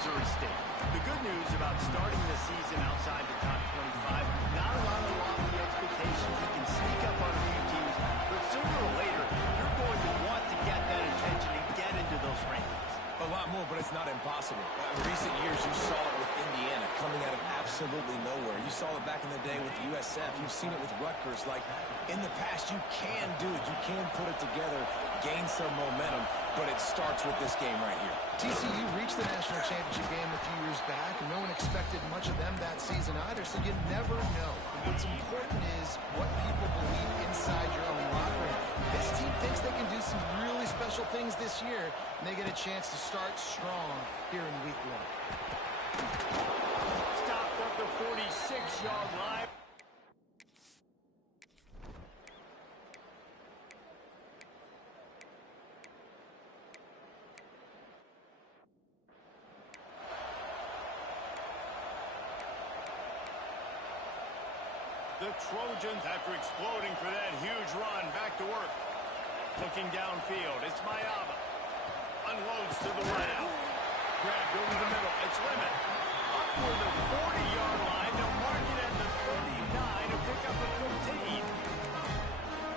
Missouri State. The good news about starting the season outside the top 25, not a lot of lofty expectations. You can sneak up on a few teams, but sooner or later, you're going to want to get that attention and get into those rankings. A lot more, but it's not impossible. In recent years, you saw it with Indiana coming out of absolutely nowhere. You saw it back in the day with USF. You've seen it with Rutgers. Like, in the past, you can do it. You can put it together, gain some momentum, but it starts with this game right here. TCU reached the national championship game a few years back, and no one expected much of them that season either, so you never know. What's important is what people believe inside your own locker room. This team thinks they can do some really special things this year, and they get a chance to start strong here in week 1. Stopped at the 46-yard line. The Trojans, after exploding for that huge run, back to work. Looking downfield, it's Mayaba. Unloads to the right out. Grabbed over the middle, it's Lemon. Up for the 40-yard line, they'll mark it at the 39 to pick up a 15.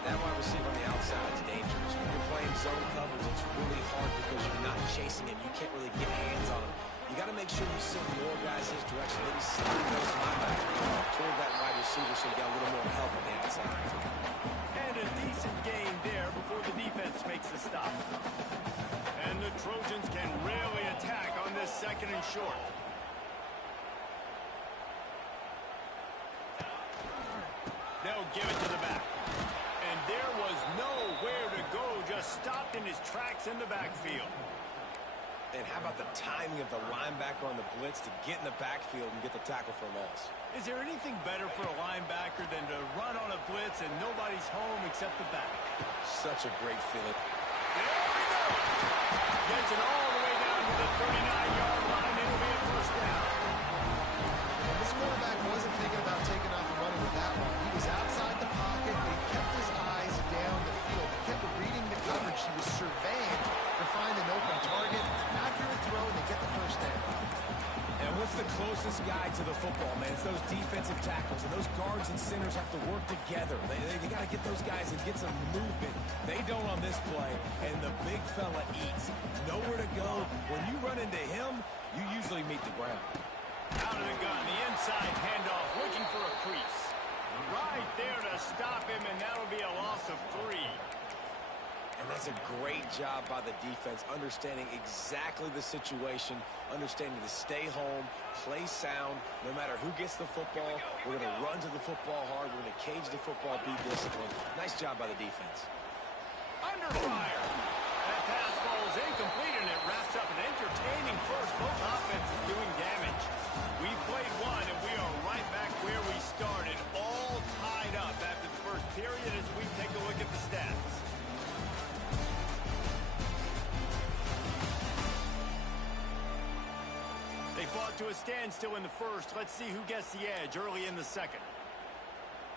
That wide receiver on the outside is dangerous. When you're playing zone coverage, it's really hard because you're not chasing him. You can't really get hands on him. You got to make sure you send more guys his direction. Maybe slide those linebackers toward that wide receiver so you got a little more help on the outside. And a decent gain there before the defense makes the stop. And the Trojans can really attack on this second and short. They'll give it to the back. And there was nowhere to go, just stopped in his tracks in the backfield. And how about the timing of the linebacker on the blitz to get in the backfield and get the tackle for a loss? Is there anything better for a linebacker than to run on a blitz and nobody's home except the back? Such a great feeling. There we go! Gets it all the way down to the 39-yard line. It'll be a first down. And this quarterback wasn't thinking about taking off and running with that one. He was outside the pocket, and he kept his eyes down the field. He kept reading the coverage. He was surveying to find an open target. Accurate throw, and they get the first down. And what's the closest guy to the football, man? It's those defensive tackles, and those guards and centers have to work together. They got to get those guys and get some movement. They don't on this play, and the big fella eats. Nowhere to go. When you run into him, you usually meet the ground. Out of the gun, the inside handoff, looking for a crease. Right there to stop him, and that'll be a loss of 3. And that's a great job by the defense, understanding exactly the situation, understanding to stay home, play sound, no matter who gets the football. We're going to run to the football hard. We're going to cage the football, be disciplined. Nice job by the defense. Under fire. That pass falls incomplete, and it wraps up an entertaining first. Both offenses doing damage. We played one, and we are right back where we started, all tied up after the first period as we take a look at the stats. They fought to a standstill in the first. Let's see who gets the edge early in the second.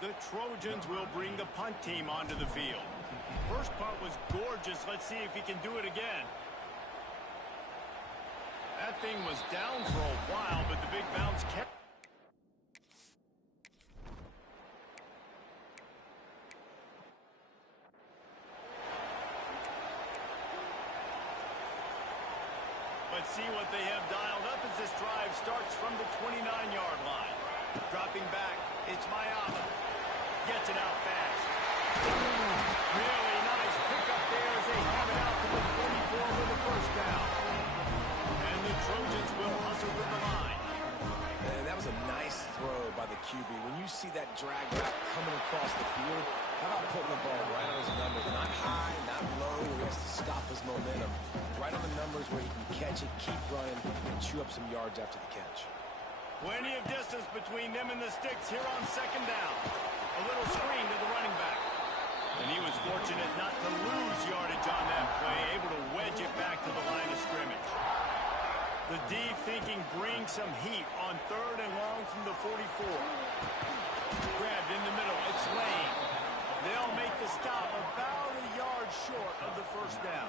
The Trojans will bring the punt team onto the field. First punt was gorgeous. Let's see if he can do it again. That thing was down for a while, but the big bounce kept. Let's see what they have dialed up as this drive starts from the 29-yard line. Dropping back, it's Mayaba. Gets it out fast. Really nice pickup there as they have it out to the 44 with the first down. And the Trojans will hustle to the line. And that was a nice throw by the QB. When you see that drag route coming across the field, how about putting the ball right on his numbers? Not high, not low, where he has to stop his momentum. Right on the numbers where he can catch it, keep running, and chew up some yards after the catch. Plenty of distance between them and the sticks here on second down. A little screen to the running back. And he was fortunate not to lose yardage on that play, able to wedge it back to the line of scrimmage. The D thinking bring some heat on third and long from the 44. Grabbed in the middle, it's Lane. They'll make the stop about a yard short of the first down.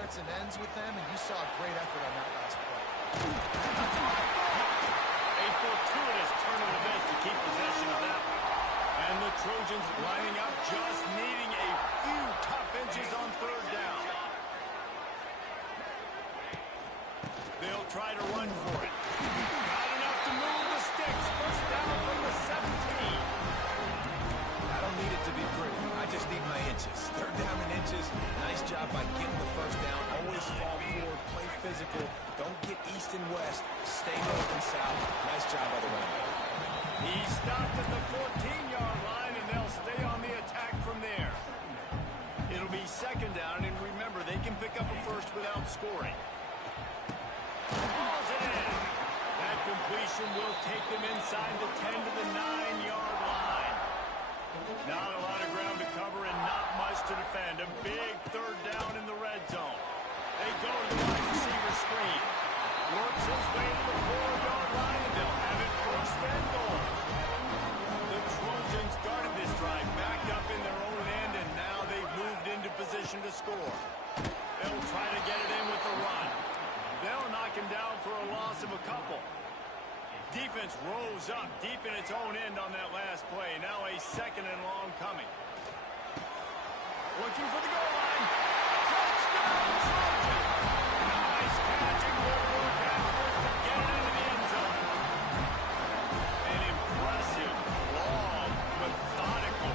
starts and ends with them, and you saw a great effort on that last play. A fortuitous turn of events to keep possession of that one. And the Trojans lining up, just needing a few tough inches on third down. They'll try to run for it. Not enough to move the sticks. First down from the 17. I don't need it to be pretty. I just need my inches. Third down in inches. Nice job by getting the first down. Always fall forward, play physical. Don't get east and west. Stay north and south. Nice job by the running back. He stopped at the 14-yard line, and they'll stay on the attack from there. It'll be second down, and remember, they can pick up a first without scoring. Balls it in. That completion will take them inside the 10 to the 9-yard line. Not a lot of ground to cover and not much to defend. A big third down in the red zone. They go to the wide receiver screen. Works his way to the 4-yard line, and they'll have it first and goal. The Trojans started this drive backed up in their own end, and now they've moved into position to score. They'll try to get it in with the run. They'll knock him down for a loss of a couple. Defense rose up deep in its own end on that last play. Now a second and long coming. Looking for the goal line. Touchdown, Trojans! Nice catch and good work afterwards to get it into the end zone. An impressive, long, methodical.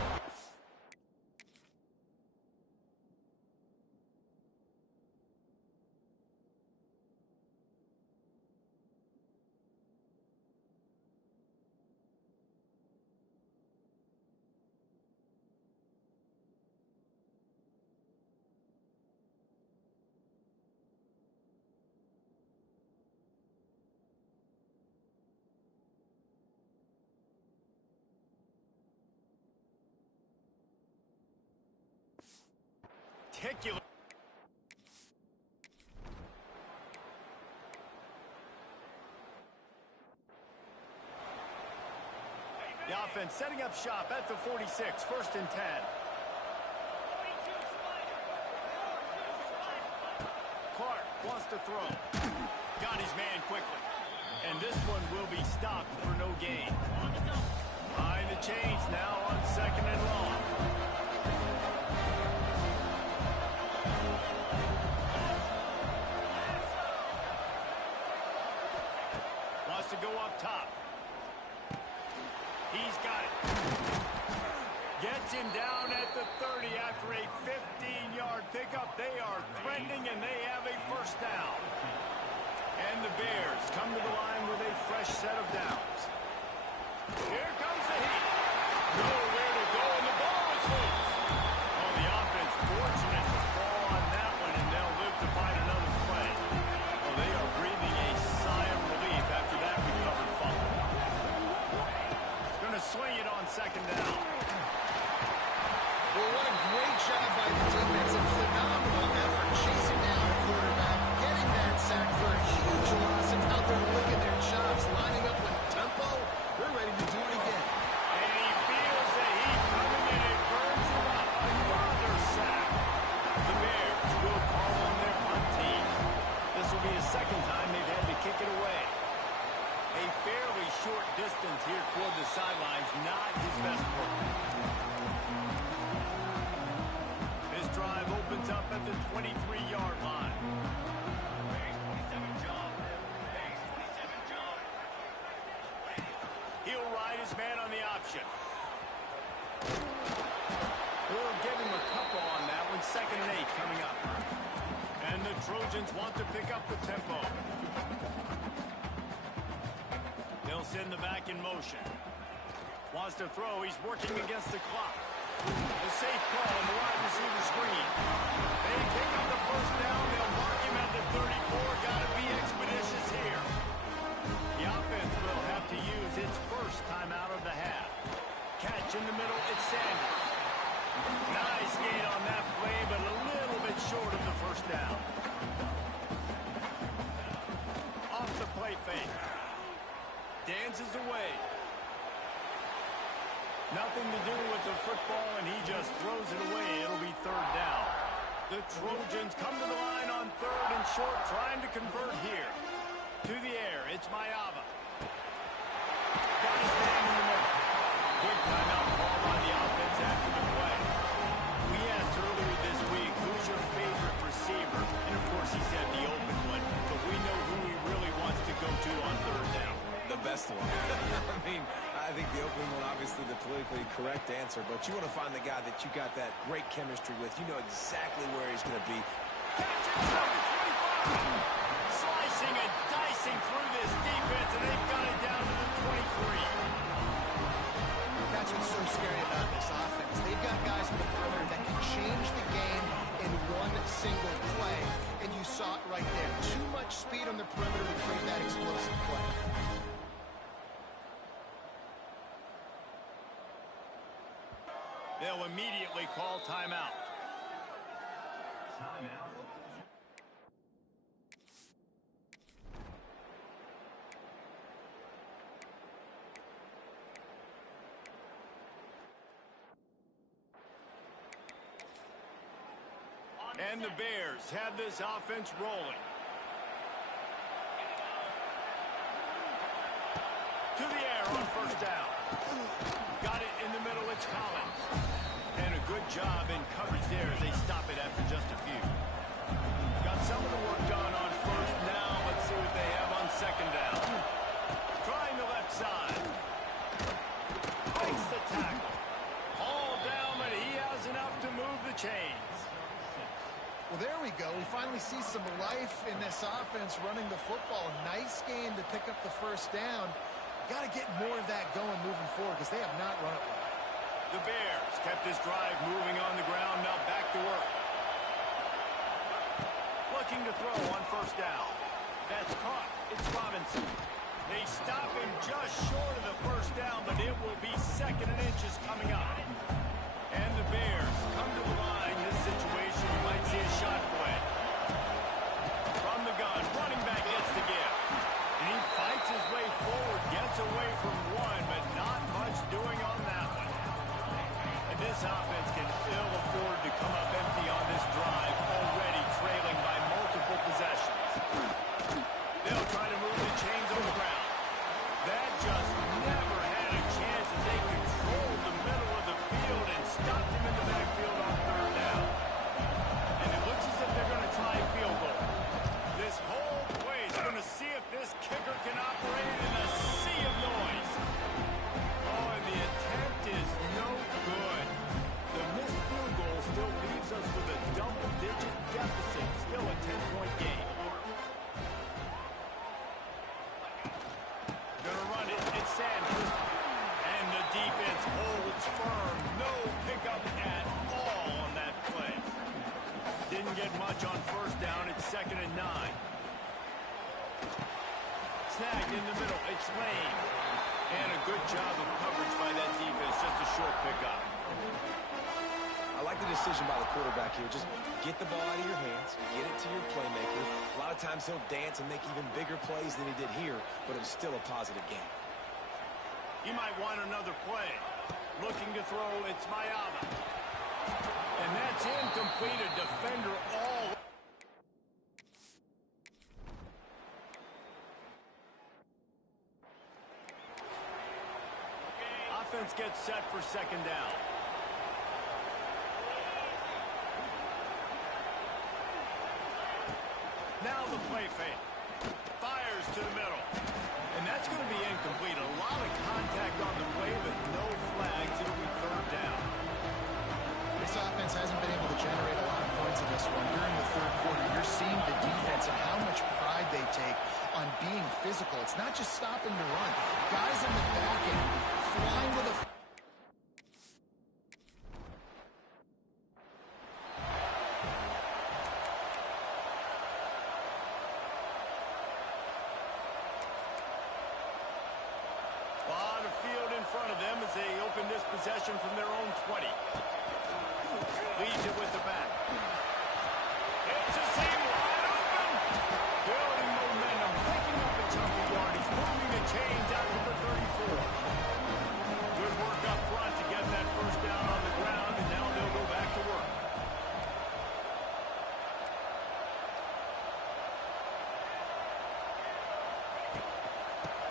Particular. The offense setting up shop at the 46, first and 10. Clark wants to throw. Got his man quickly. And this one will be stopped for no gain. Behind the chains now on second and long. Wants to go up top. He's got it. Gets him down at the 30 after a 15-yard pickup. They are threatening, and they have a first down. And the Bears come to the line with a fresh set of downs. Here comes the heat. Nowhere to go, and the ball is loose. Oh, the offense fortunate to fall on that one, and they'll live to find another play. Well, they are breathing a sigh of relief after that recovered fumble. Going to swing it on second down. Well, what a great job by the defense and phenomenal effort chasing down the quarterback, getting that sack for a huge loss, and out there licking their chops, lining up with tempo. They're ready to do it again. And he feels the heat coming in and burns him up. Another sack. The Bears will call on their punt team. This will be the second time they've had to kick it away. A fairly short distance here toward the sidelines, not his best work. This drive opens up at the 23-yard line. He'll ride his man on the option. We'll give him a couple on that one. Second and 8 coming up. And the Trojans want to pick up the tempo. They'll send the back in motion. Wants to throw. He's working against the clock. The safe call on the wide receiver screen. They pick up the first down. They'll mark him at the 34. Got to be expeditious here. The offense will have to use its first time out of the half. Catch in the middle. It's Sanders. Nice gain on that play, but a little bit short of the first down. Off the play fake. Dances away. Nothing to do with the football, and he just throws it away. It'll be third down. The Trojans come to the line on short, trying to convert here. To the air, it's Mayava. Got his man in the middle. Quick timeout call by the offense after the play. We asked earlier this week, who's your favorite receiver? And of course he said the open one, but we know who he really wants to go to on third down. The best one. I mean, I think the opening one, obviously the politically correct answer, but you want to find the guy that you got that great chemistry with. You know exactly where he's going to be. Catch it, the 25. Slicing and dicing through this defense, and they've got it down to the 23. That's what's so scary about this offense. They've got guys in the perimeter that can change the game in one single play, and you saw it right there. Too much speed on the perimeter to create that explosive play. They'll immediately call timeout. And the Bears have this offense rolling. To the air on first down. Got it in the middle, it's Collins. And a good job in coverage there as they stop it after just a few. Got some of the work done on first. Now let's see what they have on second down. Trying the left side. Makes the tackle. All down, but he has enough to move the chains. Well, there we go. We finally see some life in this offense running the football. Nice game to pick up the first down. Got to get more of that going moving forward because they have not run it well. The Bears kept this drive moving on the ground. Now back to work. Looking to throw on first down. That's caught. It's Robinson. They stop him just short of the first down, but it will be second and inches coming up. And the Bears come to the line. This situation, you might see a shot play. From the gun, running back gets the give. And he fights his way forward, gets away from one, but not much doing on that one. And this offense can ill afford to come up empty on this drive, already trailing by multiple possessions. They'll try to move the chains on the ground. That just never had a chance as they controlled the middle of the field and stopped him in the backfield on third down. And it looks as if they're going to try a field goal. This whole play is going to see if this kicker can operate in a sea of noise. Oh, and the attempt is no good. The missed field goal still leaves us with a double-digit deficit. Still a 10-point game. Gonna run it. It's Sanders. And the defense holds firm. No pickup at all on that play. Didn't get much on first down. It's 2nd and 9. Snagged in the middle. It's Lane. And a good job of coverage by that defense. Just a short pickup. I like the decision by the quarterback here. Just get the ball out of your hands, get it to your playmaker. A lot of times he'll dance and make even bigger plays than he did here, but it was still a positive game. He might want another play. Looking to throw, it's Mayava. And that's incomplete. A defender all. Offense gets set for second down. Now the play fake. Fires to the middle. And that's going to be incomplete. A lot of contact on the play, but no flags. It'll be third down. This offense hasn't been able to generate a lot of points in this one. During the third quarter, you're seeing the defense and how much pride they take on being physical. It's not just stopping to run. Guys in the back end flying to the... As they open this possession from their own 20. Leads it with the back. It's a seam wide open. Building momentum, picking up a chunk of yardage, moving the chains out to the 34. Good work up front to get that first down on the ground, and now they'll go back to work.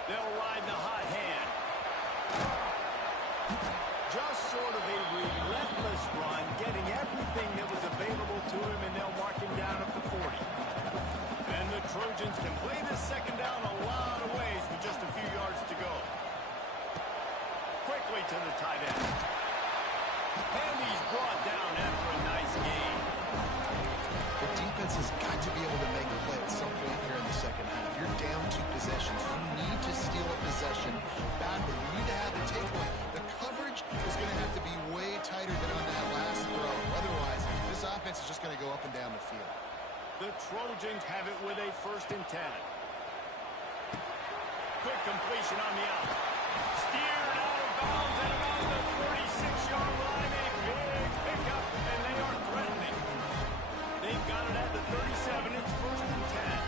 They'll ride the hot hand. Just sort of a relentless run, getting everything that was available to him, and they'll mark him down at the 40. And the Trojans can play this second down a lot of ways with just a few yards to go. Quickly to the tight end. And he's brought down after a nice gain. The defense has got to be able to make a play at some point here in the second half. You're down 2 possessions. You need to steal a possession badly. You need to have a takeaway. The coverage is going to have to be way tighter than on that last throw. Otherwise, this offense is just going to go up and down the field. The Trojans have it with a 1st and 10. Quick completion on the out. Steered out of bounds at about the 36-yard line. A big pickup, and they are threatening. They've got it at the 37. It's 1st and 10.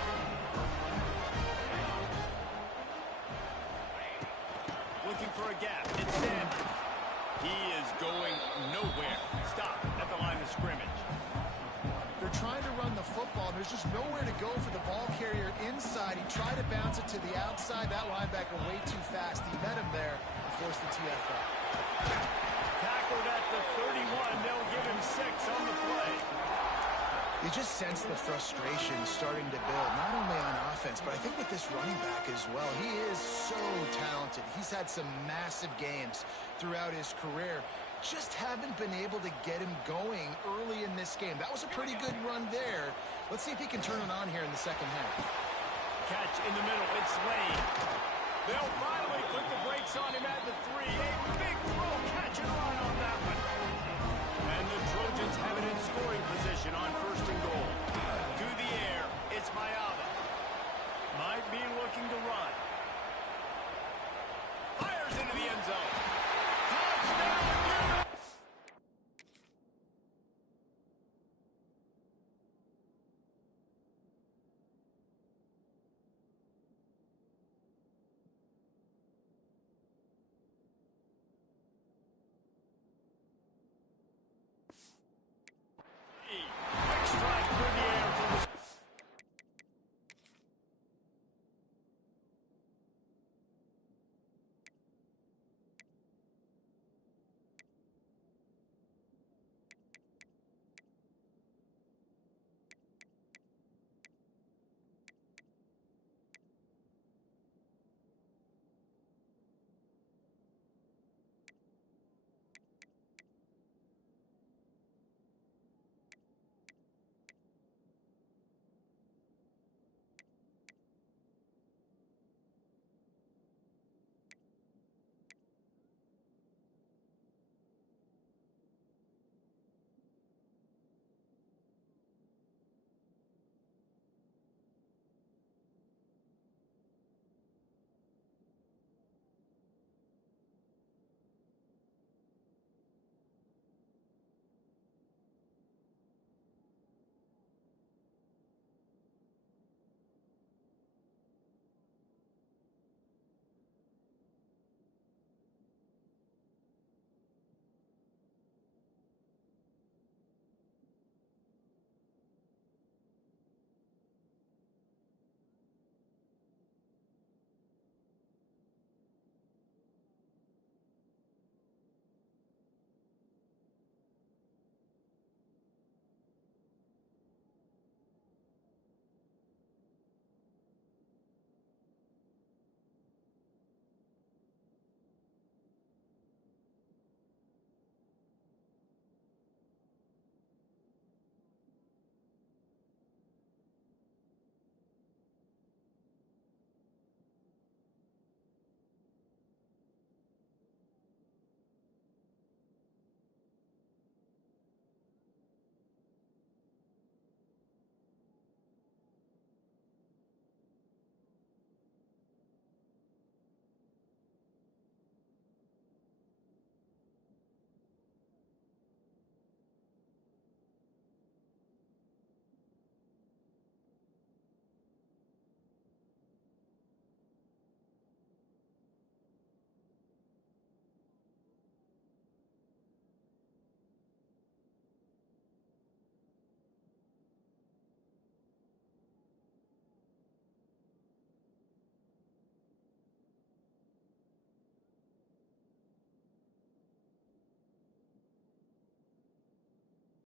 Looking for a gap. It's Sanders. He is going nowhere. Stop at the line of scrimmage. They're trying to run the football. There's just nowhere to go for the ball carrier inside. He tried to bounce it to the outside. That linebacker way too fast. He met him there and forced the TFL. Tackled at the 31. They'll give him 6 on the play. You just sense the frustration starting to build, not only on offense, but I think with this running back as well. He is so talented. He's had some massive games throughout his career. Just haven't been able to get him going early in this game. That was a pretty good run there. Let's see if he can turn it on here in the second half. Catch in the middle. It's Lane. They'll finally put the brakes on him at the 3. A big throw. Catch and run on that one. And the Trojans have it in scoring position on 1st and goal. To the air. It's Mayava. Might be looking to run. Fires into the end zone.